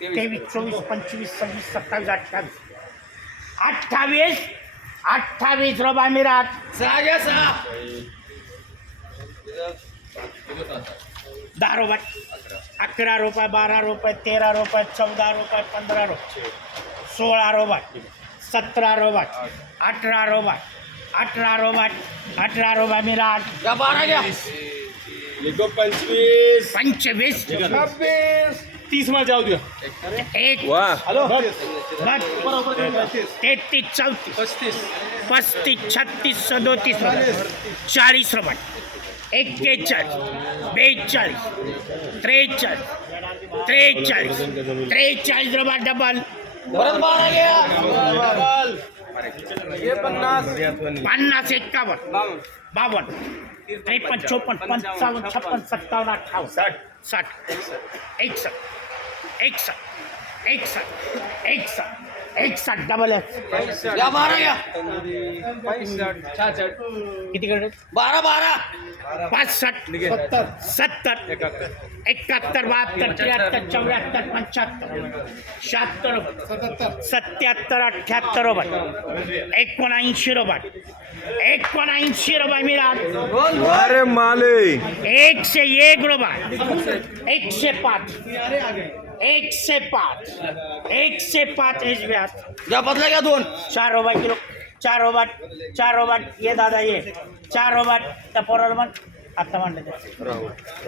तेवीस चोवीस पंचवीस सव्वीस सत्तावीस अठ्ठावीस। अठ्ठावीस? अठ्ठावीस रुपये मिरात सहा घ्या सहा दहा रुपये अकरा रुपये बारा रुपये तेरा रुपये चौदा रुपये पंधरा रुपये सोळा रुपये सतरा रुपये अठरा रुपये अठरा रुपये अठरा रुपये मिराट घ्या बारा घ्या। पंचवीस। पंचवीस? छब्बीस। तीस मध्ये जाऊ द्या एक हॅलो तेहतीस चौतीस पस्तीस पस्तीस छत्तीस सदोतीस चाळीस रुपये एक्केचाळीस बेचाळीस त्रेचाळीस त्रेचाळीस त्रेचाळीस रुपये डबल परत बारा घ्या हे पन्नास एक्कावन्न बावन। त्रेपन्न चोपन्न पंचावन छप्पन सत्तावन अट्ठावन साठ। साठ। एकसष्ट एकसष्ट एकसष्ट एकसष्ट एकसष्ट डबल एक्स घ्या बारा घ्या किती कडे बारा बारा पासष्ट सत्तर एकाहत्तर बहात्तर त्र्याहत्तर चौऱ्याहत्तर पंच्याहत्तर शहात्तर सत्याहत्तर अठ्ठ्याहत्तर रुपये एकोणऐंशी रुपये एकोणऐंशी रुपये मिळाल अरे माले। एकशे एक रुपये एकशे पाच। एकशे पाच। एकशे पाच एच व्याज घ्या बदला घ्या दोन चार रुपये किलो चार रुपये चार रुपये ये दादा ये। चार रुपये त्या पोराला म्हण आता म्हणलं ते.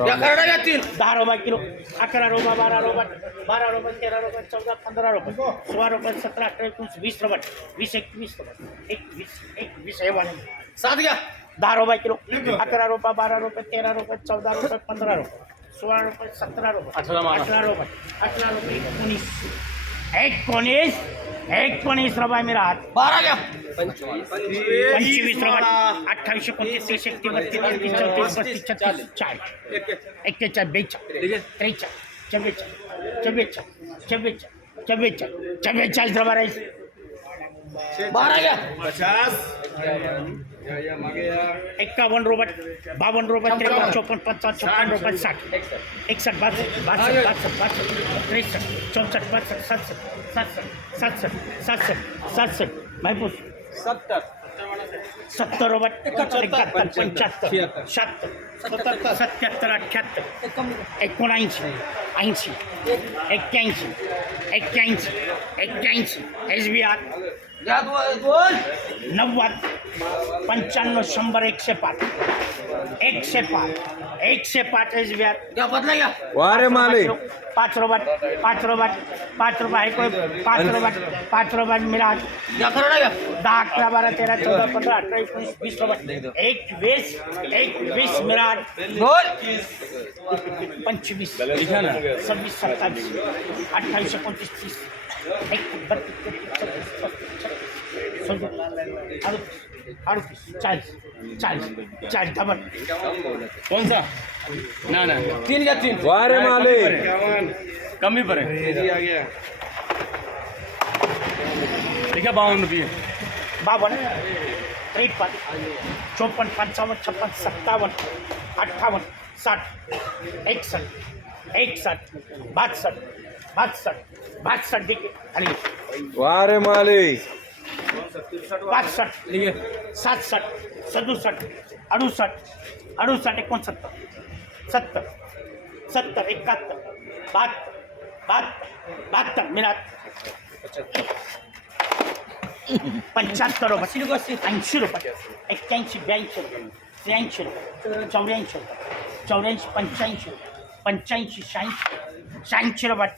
घ्या तीन? दहा रुपये किलो अकरा रुपये बारा रुपये बारा रुपये तेरा रुपये चौदा पंधरा रुपये सोळा रुपये सतरा अठरा एकोणीस वीस रुपये वीस एकवीस रुपये एकवीस एकवीस हे वाढेल सात घ्या। दहा रुपये किलो अकरा रुपये बारा रुपये तेरा रुपये चौदा रुपये पंधरा रुपये सोळा रुपये सतरा रुपये अठरा रुपये अठरा रुपये एकोणीस। एकोणीस? एकोणीस रुपये मी राहत बारा घ्या पंचवीस रुपये अठ्ठावीस एकोणतीस तीस एकतीस बत्तीस चौतीस पस्तीस छत्तीस चाळीस एक्केचाळीस बेचाळीस त्रेचाळीस चव्वेचाळीस चव्वेचाळीस चव्वेचाळीस चव्वेचाळीस चव्वेचाळीस रुपये राहील बारा घ्या पचास। एक्कावन्न रुपये बावन्न रुपये त्रेपन्न चोपन्न पंचावन्न छप्पन्न रुपये साठ। एकसष्ट बासष्ट बासष्ट बासष्ट बासष्ट त्रेसष्ट चौसष्ट बासष्ट सातसष्ट सातसष्ट सातसष्ट सातसष्ट सातसष्ट भाईपूस सत्तर। सत्तर रुपये एकाहत्तर। पंच्याहत्तर। शहात्तर सत्याहत्तर अठ्ठ्याहत्तर एकोणऐंशी ऐंशी एक्क्याऐंशी एक्क्याऐंशी एक्क्याऐंशी एस बी आर नव्वद पंच्याण्णव शंभर एकशे पाच। एकशे पाच एकशे पाच एस बी आर बदला घ्या वा माले पाच रुपये पाच रुपये पाच रुपये पाच रुपये पाच रुपये मिराज घ्या खरडा घ्या दहा अकरा बारा तेरा चौदा पंधरा अठरा एकोणीस वीस रुपये एक वीस एक वीस दोन पंचवीस सव्वीस सत्तावीस अठ्ठावीस एकोणतीस तीस। कौन सा ना ना तीन घ्या तीन वा रे माले कमी पर है। है बावन रुपये। बावन्न त्रेपन्न चोपन्न पंचावन्न छप्पन सत्तावन्न अठ्ठावन्न साठ एकसष्ट एकसष्ट बासष्ट बासष्ट बासष्ट देखील खाली वा रे माले. पासष्ट सातसष्ट सदुसष्ट अडुसष्ट अडुसष्ट एकोणसत्तर सत्तर सत्तर एकाहत्तर बहात्तर बहात्तर बहात्तर मिळात पंच्याहत्तर रुपये ऐंशी रुपये एक्क्याऐंशी ब्याऐंशी रुपये त्र्याऐंशी रुपये चौऱ्याऐंशी रुपये चौऱ्याऐंशी पंच्याऐंशी रुपये पंच्याऐंशी शहाऐंशी शहाऐंशी रुपये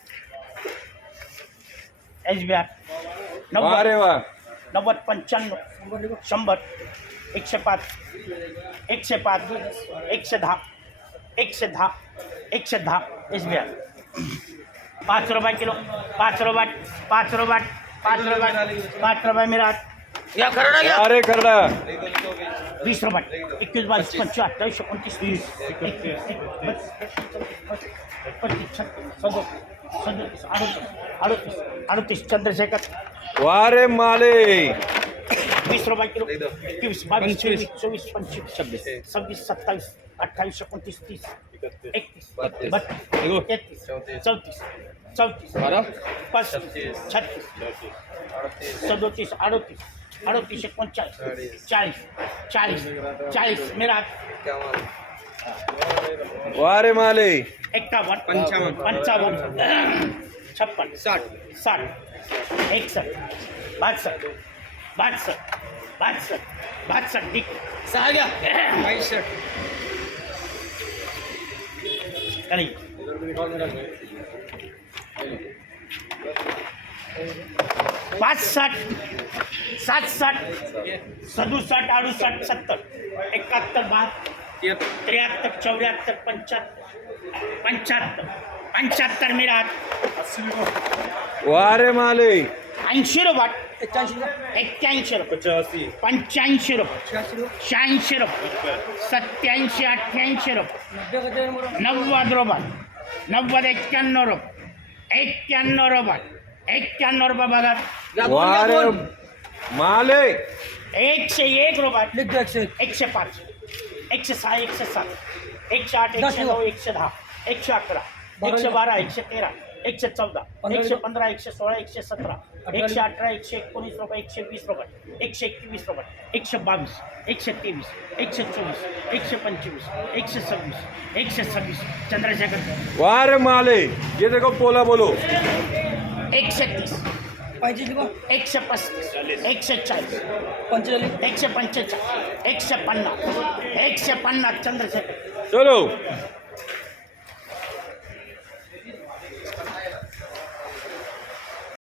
एच बी आर वा रे वा. नव्वद पंच्याण्णव शंभर एकशे पाच एकशे पाच एकशे दहा एकशे दहा एकशे दहा एस बी आय पाच रुपये किलो पाच रुपये पाच रुपये पाच रुपये पाच रुपये मिरात घ्या खरडा घ्या अरे खरडा वीस रुपये एकवीस बावीस पंचवीस अठ्ठावीस एकोणतीस वीस पस्तीस छत्तीस सदोतीस सदोतीस अडतीस अडतीस अडतीस चंद्रशेखर वा रे माले वीस रुपये किलो एकवीस बावीस चोवीस चोवीस पंचवीस छब्बीस सव्वीस सत्तावीस अठ्ठावीस एकोणतीस तीस एकतीस बत्तीस। तेहतीस चौतीस। चौतीस पस्तीस छत्तीस सदोतीस अडोतीस। अडोतीस एकोणचाळीस चाळीस चाळीस चाळीस मेरा वारे माले। एक्कावन्न पंचावन्न पंचावन्न छप्पन। साठ। साठ। एकसष्ट बासष्ट बासष्ट बासष्ट बासष्ट ठीक सहा घ्या करी। पाच साठ सात साठ सदुसाठ अडुसाठ सत्तर एकाहत्तर बहात्तर त्र्याहत्तर चौऱ्याहत्तर पंच्याहत्तर पंच्याहत्तर पंच्याहत्तर मिळात वारे माले. ऐंशी रुपये. एक्क्याऐंशी रुपये. पंच्याऐंशी रुपये. शहाऐंशी रुपये. सत्याऐंशी अठ्ठ्याऐंशी रुपये. नव्वद रुपये. नव्वद एक्क्याण्णव रुपये. एक्क्याण्णव रुपये. एक्क्याण्णव रुपये बघा वारे माले एकशे एक रुपये एकशे पाच एकशे सहा एकशे सात एकशे आठ एकशे नऊ एकशे दहा एकशे अकरा एकशे बारा एकशे तेरा एकशे चौदा एकशे पंधरा एकशे सोळा एकशे सतरा एकशे अठरा एकशे एकोणीस रुपये एकशे वीस रुपये एकशे एकवीस रुपये एकशे बावीस एकशे तेवीस एकशे चोवीस एकशे पंचवीस एकशे सव्वीस एकशे सव्वीस चंद्रशेखर वारे माले ये देखो पोला बोलो एकशे तीस एकशे पस्तीस. सौ चाळीस. एक सौ पन्ना एक सौ पन्ना चंद्रशेखर. चलो.